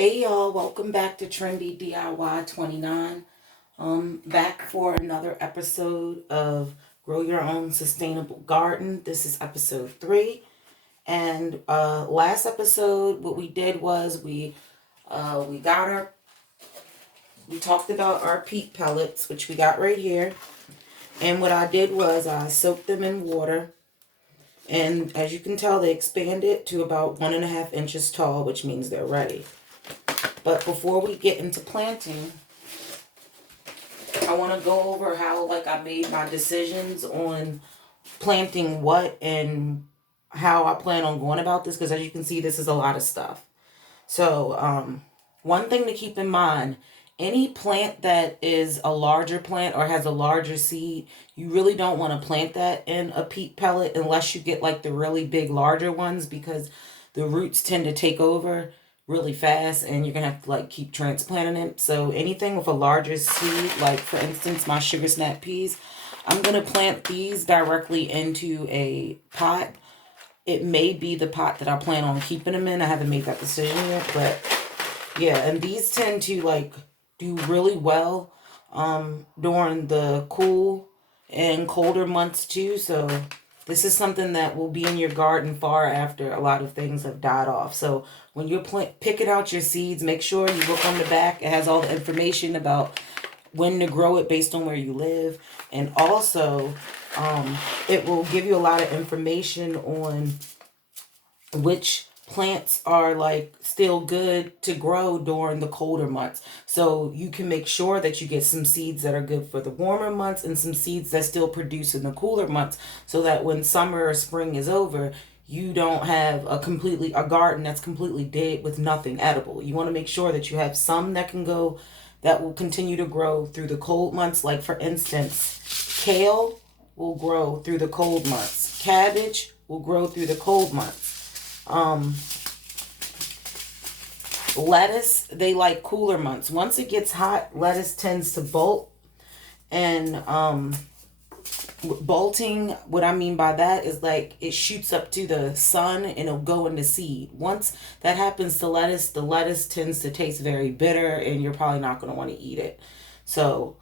Hey y'all, welcome back to Trendy DIY 29. Back for another episode of Grow Your Own Sustainable Garden. This is episode 3. And last episode, what we did was we talked about our peat pellets, which we got right here. And what I did was I soaked them in water. And as you can tell, they expanded to about 1.5 inches tall, which means they're ready. But before we get into planting, I want to go over how I made my decisions on planting what and how I plan on going about this, because as you can see, this is a lot of stuff. So one thing to keep in mind, any plant that is a larger plant or has a larger seed, you really don't want to plant that in a peat pellet unless you get the really big larger ones, because the roots tend to take over really fast and you're gonna have to keep transplanting it. So anything with a larger seed, like for instance my sugar snap peas, I'm gonna plant these directly into a pot. It may be the pot that I plan on keeping them in. I haven't made that decision yet, but yeah, and these tend to do really well during the cool and colder months too. So this is something that will be in your garden far after a lot of things have died off. So when you're picking out your seeds, make sure you look on the back. It has all the information about when to grow it based on where you live. And also, it will give you a lot of information on which plants are still good to grow during the colder months. So you can make sure that you get some seeds that are good for the warmer months and some seeds that still produce in the cooler months, so that when summer or spring is over, you don't have a garden that's completely dead with nothing edible. You want to make sure that you have some that will continue to grow through the cold months. Like for instance, kale will grow through the cold months. Cabbage will grow through the cold months. Lettuce, they like cooler months. Once it gets hot, lettuce tends to bolt. And bolting, what I mean by that is it shoots up to the sun and it'll go into seed. Once that happens to lettuce, the lettuce tends to taste very bitter and you're probably not going to want to eat it. So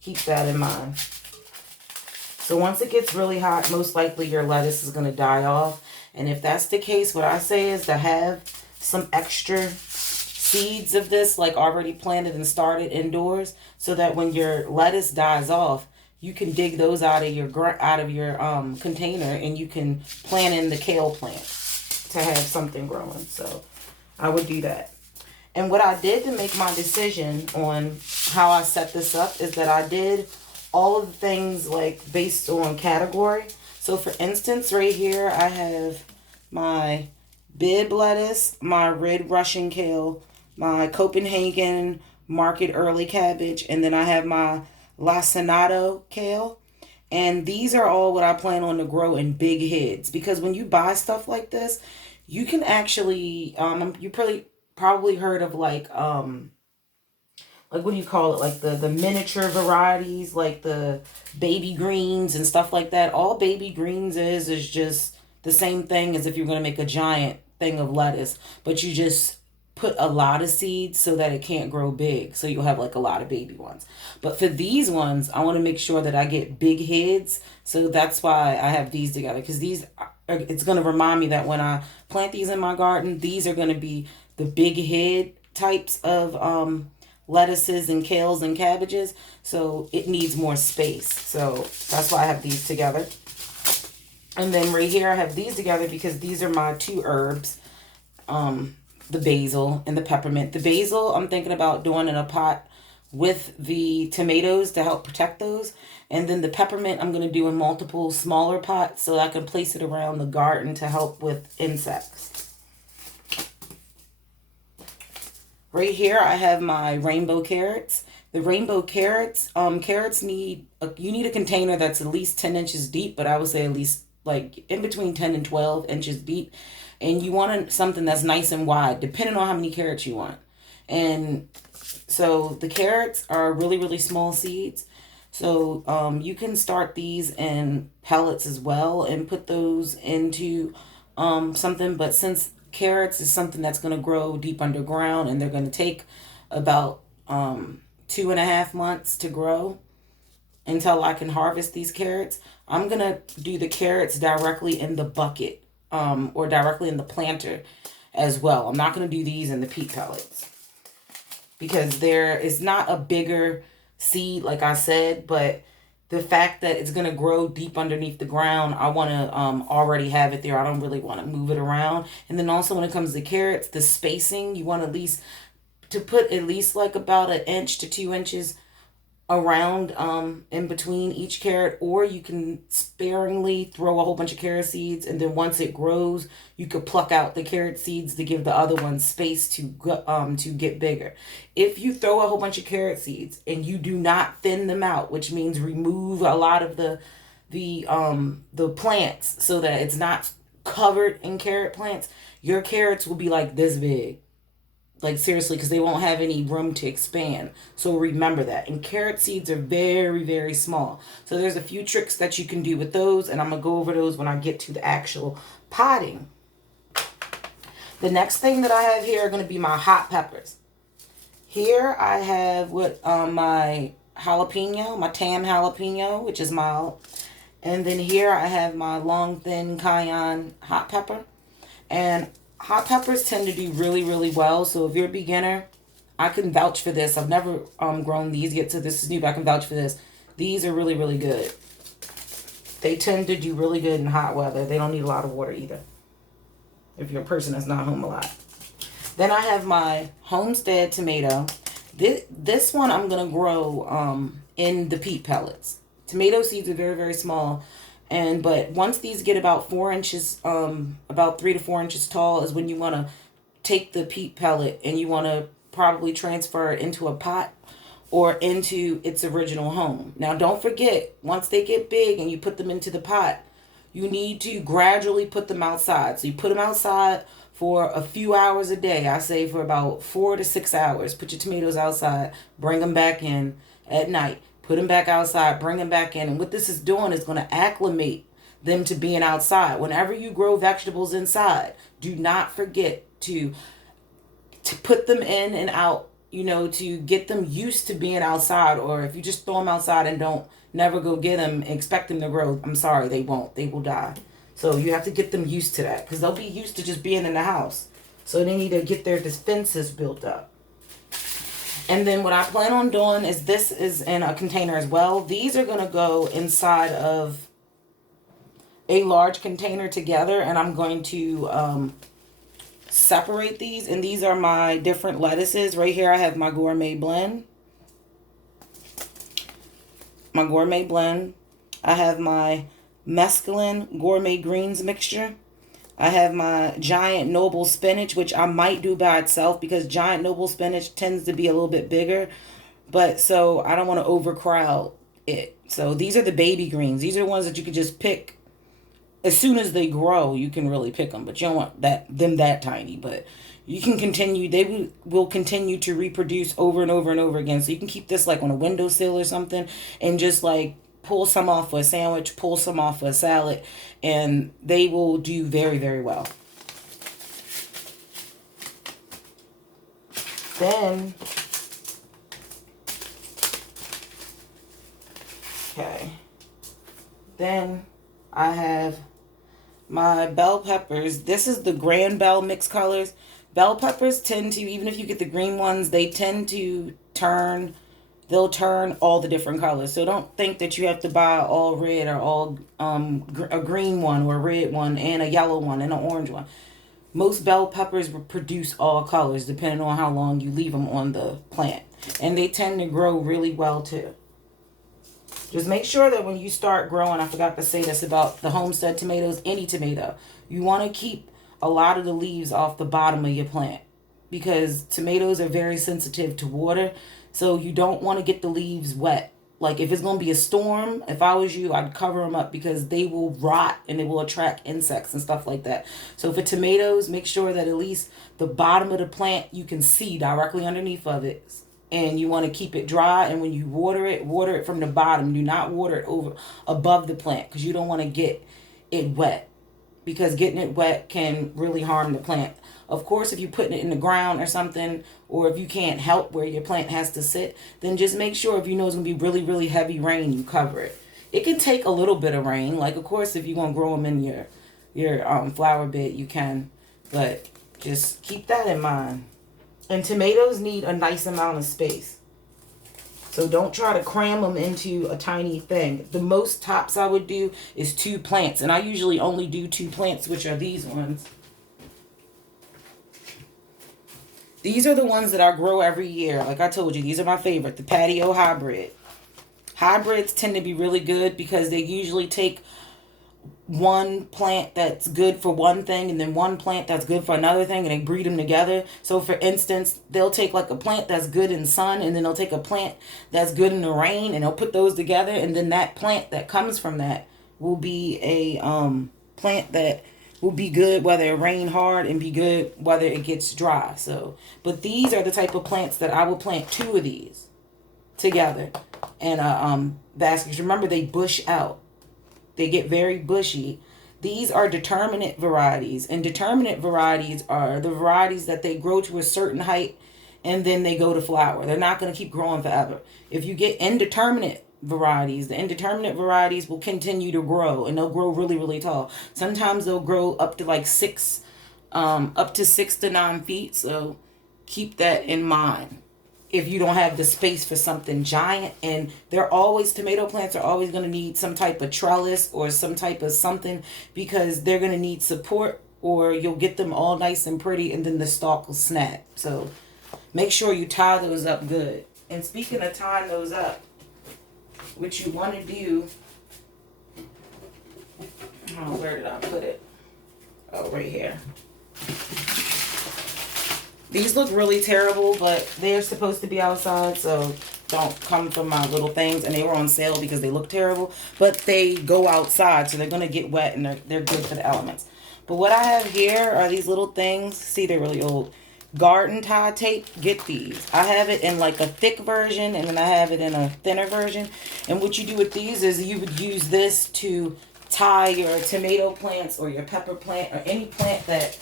keep that in mind. So once it gets really hot, most likely your lettuce is going to die off. And if that's the case, what I say is to have some extra seeds of this already planted and started indoors, so that when your lettuce dies off, you can dig those out of your container and you can plant in the kale plant to have something growing. So I would do that. And what I did to make my decision on how I set this up is that I did all of the things based on category. So for instance, right here I have my Bib lettuce, my red Russian kale, my Copenhagen market early cabbage, and then I have my lacinato kale. And these are all what I plan on to grow in big heads, because when you buy stuff like this, you can actually you probably heard of what do you call it, the miniature varieties, like the baby greens and stuff like that. All baby greens is just the same thing as if you're going to make a giant thing of lettuce, but you just put a lot of seeds so that it can't grow big, so you'll have a lot of baby ones. But for these ones, I want to make sure that I get big heads, so that's why I have these together, because it's going to remind me that when I plant these in my garden, these are going to be the big head types of lettuces and kales and cabbages, so it needs more space. So that's why I have these together. And then right here I have these together because these are my two herbs, the basil and the peppermint. The basil I'm thinking about doing in a pot with the tomatoes to help protect those. And then the peppermint I'm going to do in multiple smaller pots so I can place it around the garden to help with insects. Right here I have my rainbow carrots. The rainbow carrots, carrots you need a container that's at least 10 inches deep, but I would say at least in between 10 and 12 inches deep. And you want something that's nice and wide, depending on how many carrots you want. And so the carrots are really, really small seeds. So you can start these in pellets as well and put those into something. But since carrots is something that's going to grow deep underground, and they're going to take about 2.5 months to grow until I can harvest these carrots. I'm going to do the carrots directly in the bucket, or directly in the planter as well. I'm not going to do these in the peat pellets because there is not a bigger seed, like I said, but the fact that it's going to grow deep underneath the ground, I want to already have it there. I don't really want to move it around. And then also when it comes to carrots, the spacing, you want at least to put at least like about 1 to 2 inches around in between each carrot, or you can sparingly throw a whole bunch of carrot seeds, and then once it grows you could pluck out the carrot seeds to give the other ones space to get bigger. If you throw a whole bunch of carrot seeds and you do not thin them out, which means remove a lot of the plants so that it's not covered in carrot plants, your carrots will be like this big. Like seriously, because they won't have any room to expand. So remember that. And carrot seeds are very, very small. So there's a few tricks that you can do with those, and I'm going to go over those when I get to the actual potting. The next thing that I have here are going to be my hot peppers. Here I have what my jalapeno, my tam jalapeno, which is mild. And then here I have my long, thin cayenne hot pepper. And hot peppers tend to do really, really well. So if you're a beginner, I can vouch for this. I've never grown these yet, so this is new, but I can vouch for this. These are really, really good. They tend to do really good in hot weather. They don't need a lot of water either, if you're a person that's not home a lot. Then I have my homestead tomato. This one I'm going to grow in the peat pellets. Tomato seeds are very, very small. But once these get about 4 inches, about 3 to 4 inches tall, is when you want to take the peat pellet and you want to probably transfer it into a pot or into its original home. Now, don't forget, once they get big and you put them into the pot, you need to gradually put them outside. So you put them outside for a few hours a day. I say for about 4 to 6 hours. Put your tomatoes outside, bring them back in at night. Put them back outside, bring them back in. And what this is doing is going to acclimate them to being outside. Whenever you grow vegetables inside, do not forget to put them in and out, to get them used to being outside. Or if you just throw them outside and don't never go get them and expect them to grow, I'm sorry, they won't. They will die. So you have to get them used to that, because they'll be used to just being in the house. So they need to get their defenses built up. And then what I plan on doing is, this is in a container as well. These are going to go inside of a large container together, and I'm going to separate these. And these are my different lettuces. Right here I have my gourmet blend. I have my mesclun gourmet greens mixture. I have my giant noble spinach, which I might do by itself because giant noble spinach tends to be a little bit bigger. But so I don't want to overcrowd it. So these are the baby greens. These are the ones that you can just pick as soon as they grow. You can really pick them, but you don't want them that tiny. But you can continue. They will continue to reproduce over and over and over again. So you can keep this like on a windowsill or something and just like pull some off for a sandwich, pull some off for a salad, and they will do very, very well. Then, I have my bell peppers. This is the Grand Bell mixed colors. Bell peppers tend to, even if you get the green ones, they tend to turn. They'll turn all the different colors. So don't think that you have to buy all red or all a green one or a red one and a yellow one and an orange one. Most bell peppers produce all colors depending on how long you leave them on the plant. And they tend to grow really well too. Just make sure that when you start growing, I forgot to say this about the homestead tomatoes, any tomato, you want to keep a lot of the leaves off the bottom of your plant, because tomatoes are very sensitive to water. So you don't want to get the leaves wet. Like if it's going to be a storm, if I was you, I'd cover them up because they will rot and it will attract insects and stuff like that. So for tomatoes, make sure that at least the bottom of the plant you can see directly underneath of it. And you want to keep it dry. And when you water it from the bottom. Do not water it above the plant because you don't want to get it wet. because getting it wet can really harm the plant. Of course, if you're putting it in the ground or something, or if you can't help where your plant has to sit, then just make sure if you know it's going to be really, really heavy rain, you cover it. It can take a little bit of rain. Like, of course, if you're going to grow them in your flower bed, you can. But just keep that in mind. And tomatoes need a nice amount of space. So don't try to cram them into a tiny thing. The most tops I would do is 2 plants. And I usually only do 2 plants, which are these ones. These are the ones that I grow every year. Like I told you, these are my favorite, the patio hybrid. Hybrids tend to be really good because they usually take one plant that's good for one thing and then one plant that's good for another thing, and they breed them together. So for instance, they'll take like a plant that's good in sun, and then they'll take a plant that's good in the rain, and they'll put those together, and then that plant that comes from that will be a plant that will be good whether it rain hard and be good whether it gets dry. So, but these are the type of plants that I will plant 2 of these together in a basket. Remember, they bush out. They get very bushy. These are determinate varieties, and determinate varieties are the varieties that they grow to a certain height and then they go to flower. They're not going to keep growing forever. If you get indeterminate varieties, the indeterminate varieties will continue to grow, and they'll grow really, really tall. Sometimes they'll grow up to like 6 to 9 feet. So keep that in mind if you don't have the space for something giant. And tomato plants are always going to need some type of trellis or some type of something, because they're going to need support, or you'll get them all nice and pretty and then the stalk will snap. So make sure you tie those up good. And speaking of tying those up, what you want to do, where did I put it? Oh, right here. These look really terrible, but they're supposed to be outside, so don't come from my little things. And they were on sale because they look terrible, but they go outside, so they're going to get wet, and they're good for the elements. But what I have here are these little things. See, they're really old. Garden tie tape. Get these. I have it in like a thick version, and then I have it in a thinner version. And what you do with these is you would use this to tie your tomato plants or your pepper plant or any plant that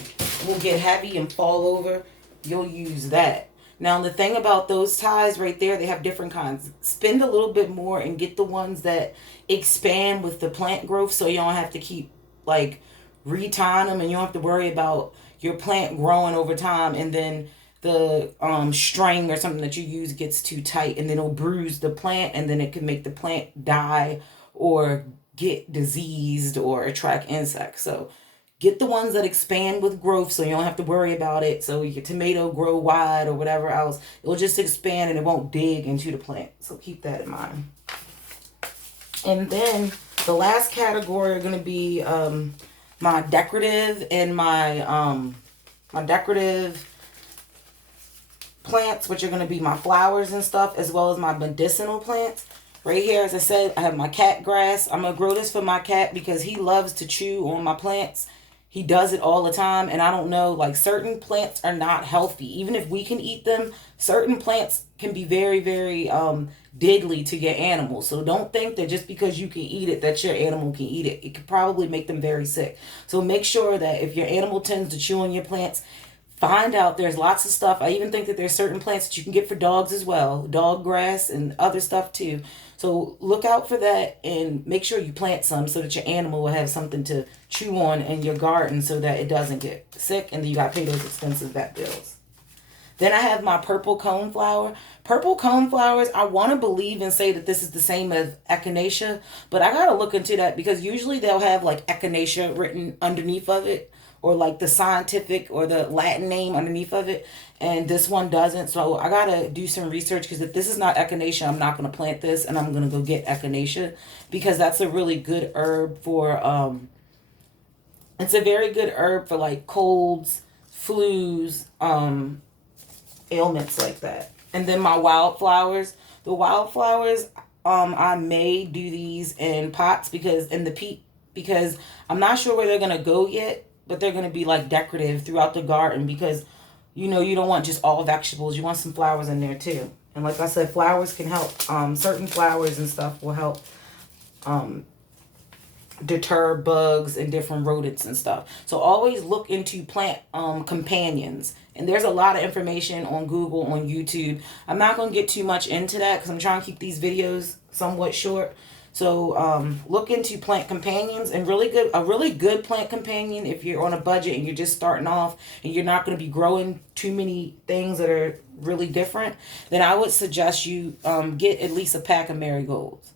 will get heavy and fall over. You'll use that. Now, the thing about those ties right there, they have different kinds. Spend a little bit more and get the ones that expand with the plant growth, so you don't have to keep like retying them, and you don't have to worry about your plant growing over time and then the string or something that you use gets too tight, and then it'll bruise the plant, and then it can make the plant die or get diseased or attract insects. So get the ones that expand with growth, so you don't have to worry about it. So your tomato grow wide or whatever else, it'll just expand and it won't dig into the plant. So keep that in mind. And then the last category are going to be my decorative and my decorative plants, which are going to be my flowers and stuff, as well as my medicinal plants. Right here, as I said, I have my cat grass. I'm going to grow this for my cat because he loves to chew on my plants. He does it all the time, and I don't know, like certain plants are not healthy. Even if we can eat them, certain plants can be very, very deadly to your animals. So don't think that just because you can eat it, that your animal can eat it. It could probably make them very sick. So make sure that if your animal tends to chew on your plants, find out. There's lots of stuff. I even think that there's certain plants that you can get for dogs as well. Dog grass and other stuff too. So look out for that and make sure you plant some so that your animal will have something to chew on in your garden so that it doesn't get sick, and then you got to pay those expensive vet bills. Then I have my purple cone flower. Purple cone flowers, I want to believe and say that this is the same as echinacea, but I got to look into that because usually they'll have like echinacea written underneath of it, or like the scientific or the Latin name underneath of it, and this one doesn't. So I gotta do some research, because if this is not echinacea, I'm not gonna plant this, and I'm gonna go get echinacea, because that's a really good herb for it's a very good herb for like colds, flus, ailments like that. And then my wildflowers, I may do these in pots because I'm not sure where they're gonna go yet, but they're going to be like decorative throughout the garden, because you don't want just all vegetables. You want some flowers in there too. And like I said, flowers can help. Certain flowers and stuff will help deter bugs and different rodents and stuff. So always look into plant companions. And there's a lot of information on Google, on YouTube. I'm not going to get too much into that because I'm trying to keep these videos somewhat short. So look into plant companions, and a really good plant companion, if you're on a budget and you're just starting off and you're not going to be growing too many things that are really different, then I would suggest you get at least a pack of marigolds.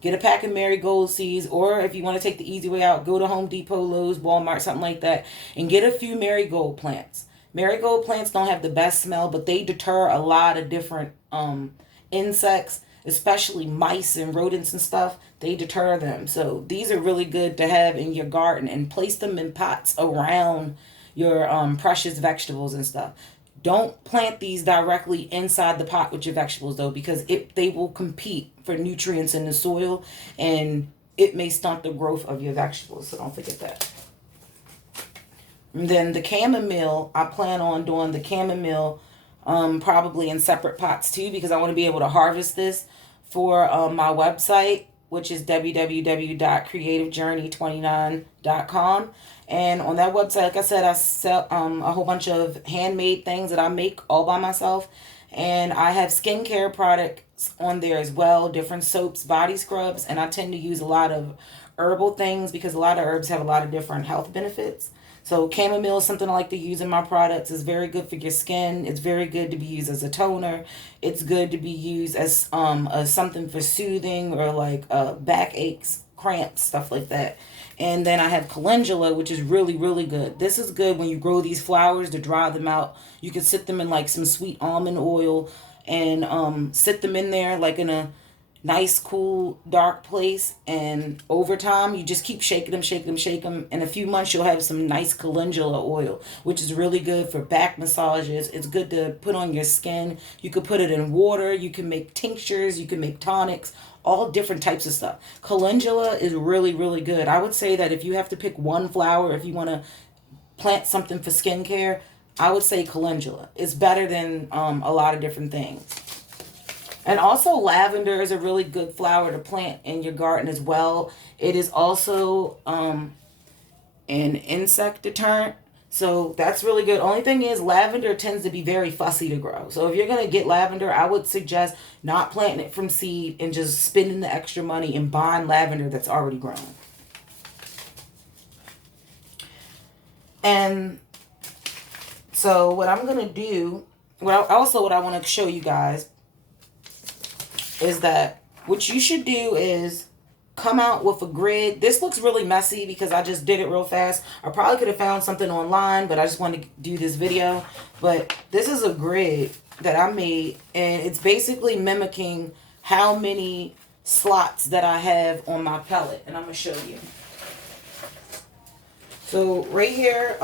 Get a pack of marigold seeds, or if you want to take the easy way out, go to Home Depot, Lowe's, Walmart, something like that, and get a few marigold plants. Marigold plants don't have the best smell, but they deter a lot of different insects, especially mice and rodents and stuff. They deter them. So these are really good to have in your garden, and place them in pots around your precious vegetables and stuff. Don't plant these directly inside the pot with your vegetables, though, because they will compete for nutrients in the soil, and it may stunt the growth of your vegetables. So don't forget that. And then the chamomile, I plan on doing the chamomile probably in separate pots too, because I want to be able to harvest this for my website, which is www.creativejourney29.com. And on that website, like I said, I sell a whole bunch of handmade things that I make all by myself. And I have skincare products on there as well, different soaps, body scrubs. And I tend to use a lot of herbal things because a lot of herbs have a lot of different health benefits. So chamomile is something I like to use in my products. It's very good for your skin. It's very good to be used as a toner. It's good to be used as something for soothing, or like back aches, cramps, stuff like that. And then I have calendula, which is really, really good. This is good when you grow these flowers to dry them out. You can sit them in like some sweet almond oil and sit them in there like in a nice, cool, dark place. And over time, you just keep shaking them, shake them, shake them. In a few months, you'll have some nice calendula oil, which is really good for back massages. It's good to put on your skin. You could put it in water. You can make tinctures. You can make tonics. All different types of stuff. Calendula is really, really good. I would say that if you have to pick one flower, if you want to plant something for skincare, I would say calendula. It's better than a lot of different things. And also lavender is a really good flower to plant in your garden as well. It is also an insect deterrent. So that's really good. Only thing is, lavender tends to be very fussy to grow. So if you're going to get lavender, I would suggest not planting it from seed and just spending the extra money and buying lavender that's already grown. And so what I'm going to do, what I want to show you guys is that what you should do is come out with a grid. This looks really messy because I just did it real fast. I probably could have found something online, but I just wanted to do this video. But this is a grid that I made, and it's basically mimicking how many slots that I have on my pellet, and I'm going to show you. So right here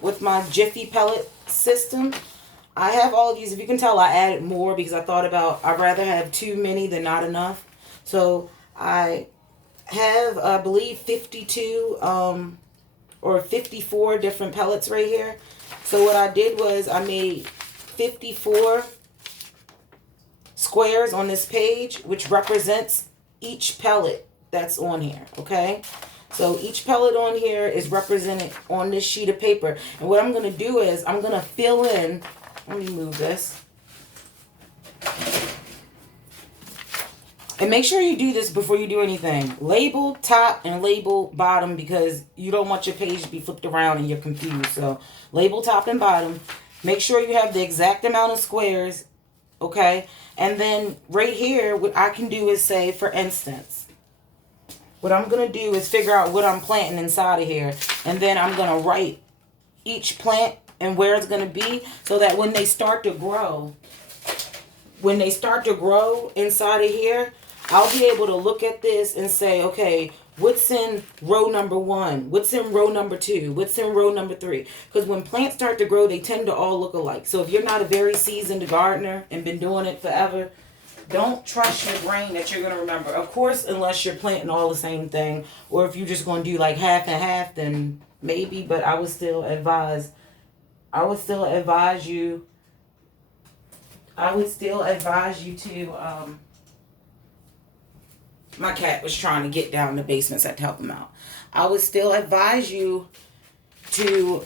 with my Jiffy pellet system, I have all of these. If you can tell, I added more because I thought about I'd rather have too many than not enough. So I have, I believe, 52 or 54 different pellets right here. So what I did was I made 54 squares on this page, which represents each pellet that's on here, okay? So each pellet on here is represented on this sheet of paper. And what I'm going to do is I'm going to fill in, let me move this. And make sure you do this before you do anything. Label top and label bottom, because you don't want your page to be flipped around and you're confused. So label top and bottom. Make sure you have the exact amount of squares, okay? And then right here, what I can do is say, for instance, what I'm going to do is figure out what I'm planting inside of here. And then I'm going to write each plant and where it's going to be, so that when they start to grow, inside of here, I'll be able to look at this and say, okay, what's in row number 1? What's in row number 2? What's in row number 3? Because when plants start to grow, they tend to all look alike. So if you're not a very seasoned gardener and been doing it forever, don't trust your brain that you're going to remember. Of course, unless you're planting all the same thing, or if you're just going to do like half and half, then maybe. But I would still advise you to My cat was trying to get down in the basement, so I had to help him out. I would still advise you to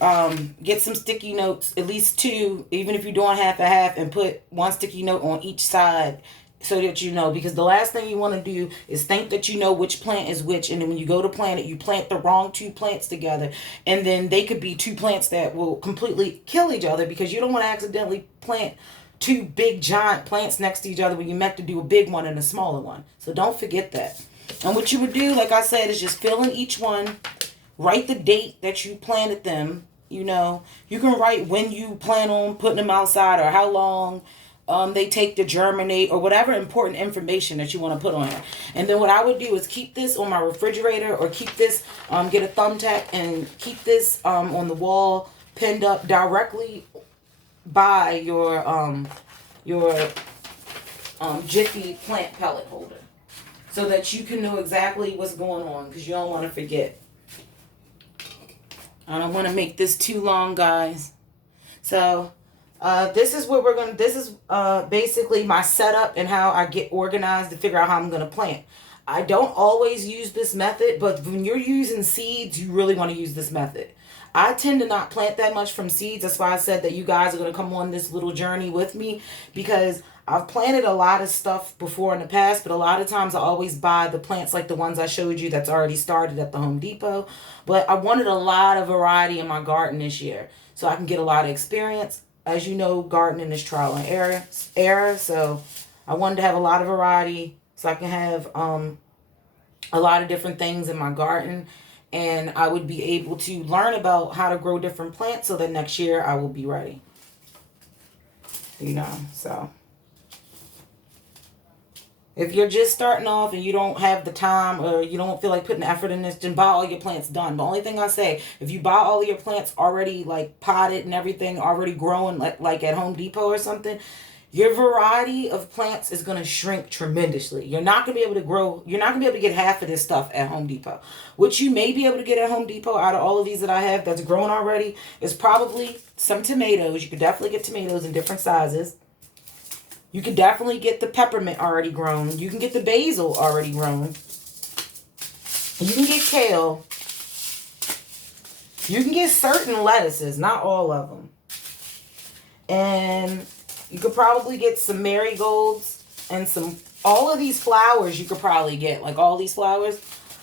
get some sticky notes, at least two, even if you're doing half and half, and put one sticky note on each side so that you know. Because the last thing you want to do is think that you know which plant is which, and then when you go to plant it, you plant the wrong two plants together, and then they could be two plants that will completely kill each other, because you don't want to accidentally plant two big giant plants next to each other when you meant to do a big one and a smaller one. So don't forget that. And what you would do, like I said, is just fill in each one. Write the date that you planted them. You know, you can write when you plan on putting them outside, or how long they take to germinate, or whatever important information that you want to put on here. And then what I would do is keep this on my refrigerator, or keep this, get a thumbtack and keep this on the wall, pinned up directly by your Jiffy plant pellet holder, so that you can know exactly what's going on, because you don't want to forget. I don't want to make this too long, guys. So this is what we're going to, this is basically my setup and how I get organized to figure out how I'm going to plant. I don't always use this method, but when you're using seeds, you really want to use this method. I tend to not plant that much from seeds. That's why I said that you guys are going to come on this little journey with me, because I've planted a lot of stuff before in the past, but a lot of times I always buy the plants like the ones I showed you that's already started at the Home Depot. But I wanted a lot of variety in my garden this year, so I can get a lot of experience. As you know, gardening is trial and error. So I wanted to have a lot of variety, so I can have a lot of different things in my garden. And I would be able to learn about how to grow different plants, so that next year I will be ready. You know, so if you're just starting off and you don't have the time, or you don't feel like putting effort in this, then buy all your plants done. The only thing I say, if you buy all of your plants already like potted and everything, already growing like at Home Depot or something, your variety of plants is going to shrink tremendously. You're not going to be able to grow, you're not going to be able to get half of this stuff at Home Depot. What you may be able to get at Home Depot out of all of these that I have that's growing already is probably some tomatoes. You could definitely get tomatoes in different sizes. You can definitely get the peppermint already grown. You can get the basil already grown. You can get kale. You can get certain lettuces, not all of them. And you could probably get some marigolds and all of these flowers you could probably get, like all these flowers.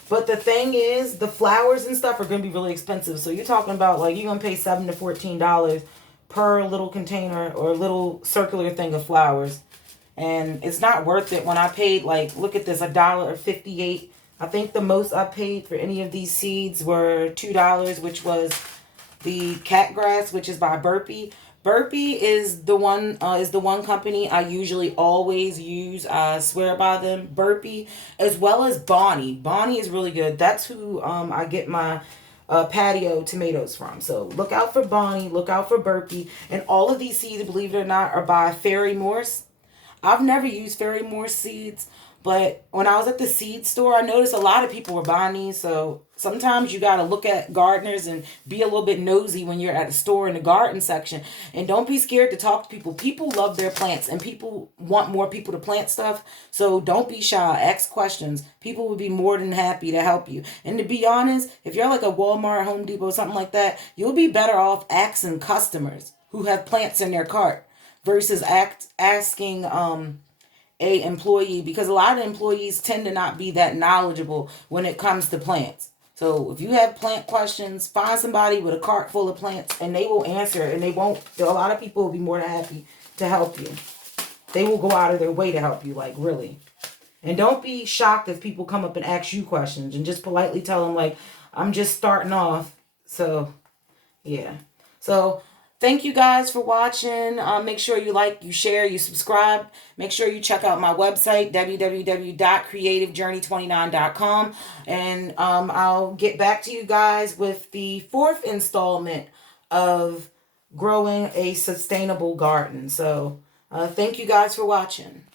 But the thing is, the flowers and stuff are going to be really expensive. So you're talking about, like, you're going to pay $7 to $14 per little container or little circular thing of flowers. And it's not worth it. When I paid, like, look at this, $1.58. I think the most I paid for any of these seeds were $2, which was the catgrass, which is by Burpee. Burpee is the one company I usually always use. I swear by them. Burpee, as well as Bonnie. Bonnie is really good. That's who I get my patio tomatoes from. So look out for Bonnie. Look out for Burpee. And all of these seeds, believe it or not, are by Fairy Morse. I've never used Fairy Morse seeds, but when I was at the seed store, I noticed a lot of people were buying these. So sometimes you got to look at gardeners and be a little bit nosy when you're at a store in the garden section. And don't be scared to talk to people. People love their plants, and people want more people to plant stuff. So don't be shy. Ask questions. People would be more than happy to help you. And to be honest, if you're like a Walmart, Home Depot, something like that, you'll be better off asking customers who have plants in their cart versus asking a employee, because a lot of employees tend to not be that knowledgeable when it comes to plants. So if you have plant questions, find somebody with a cart full of plants, and they will answer, and a lot of people will be more than happy to help you. They will go out of their way to help you, like, really. And don't be shocked if people come up and ask you questions, and just politely tell them, like, I'm just starting off. So, yeah. So, thank you guys for watching. Make sure you like, you share, you subscribe. Make sure you check out my website, www.creativejourney29.com. And I'll get back to you guys with the 4th installment of growing a sustainable garden. So thank you guys for watching.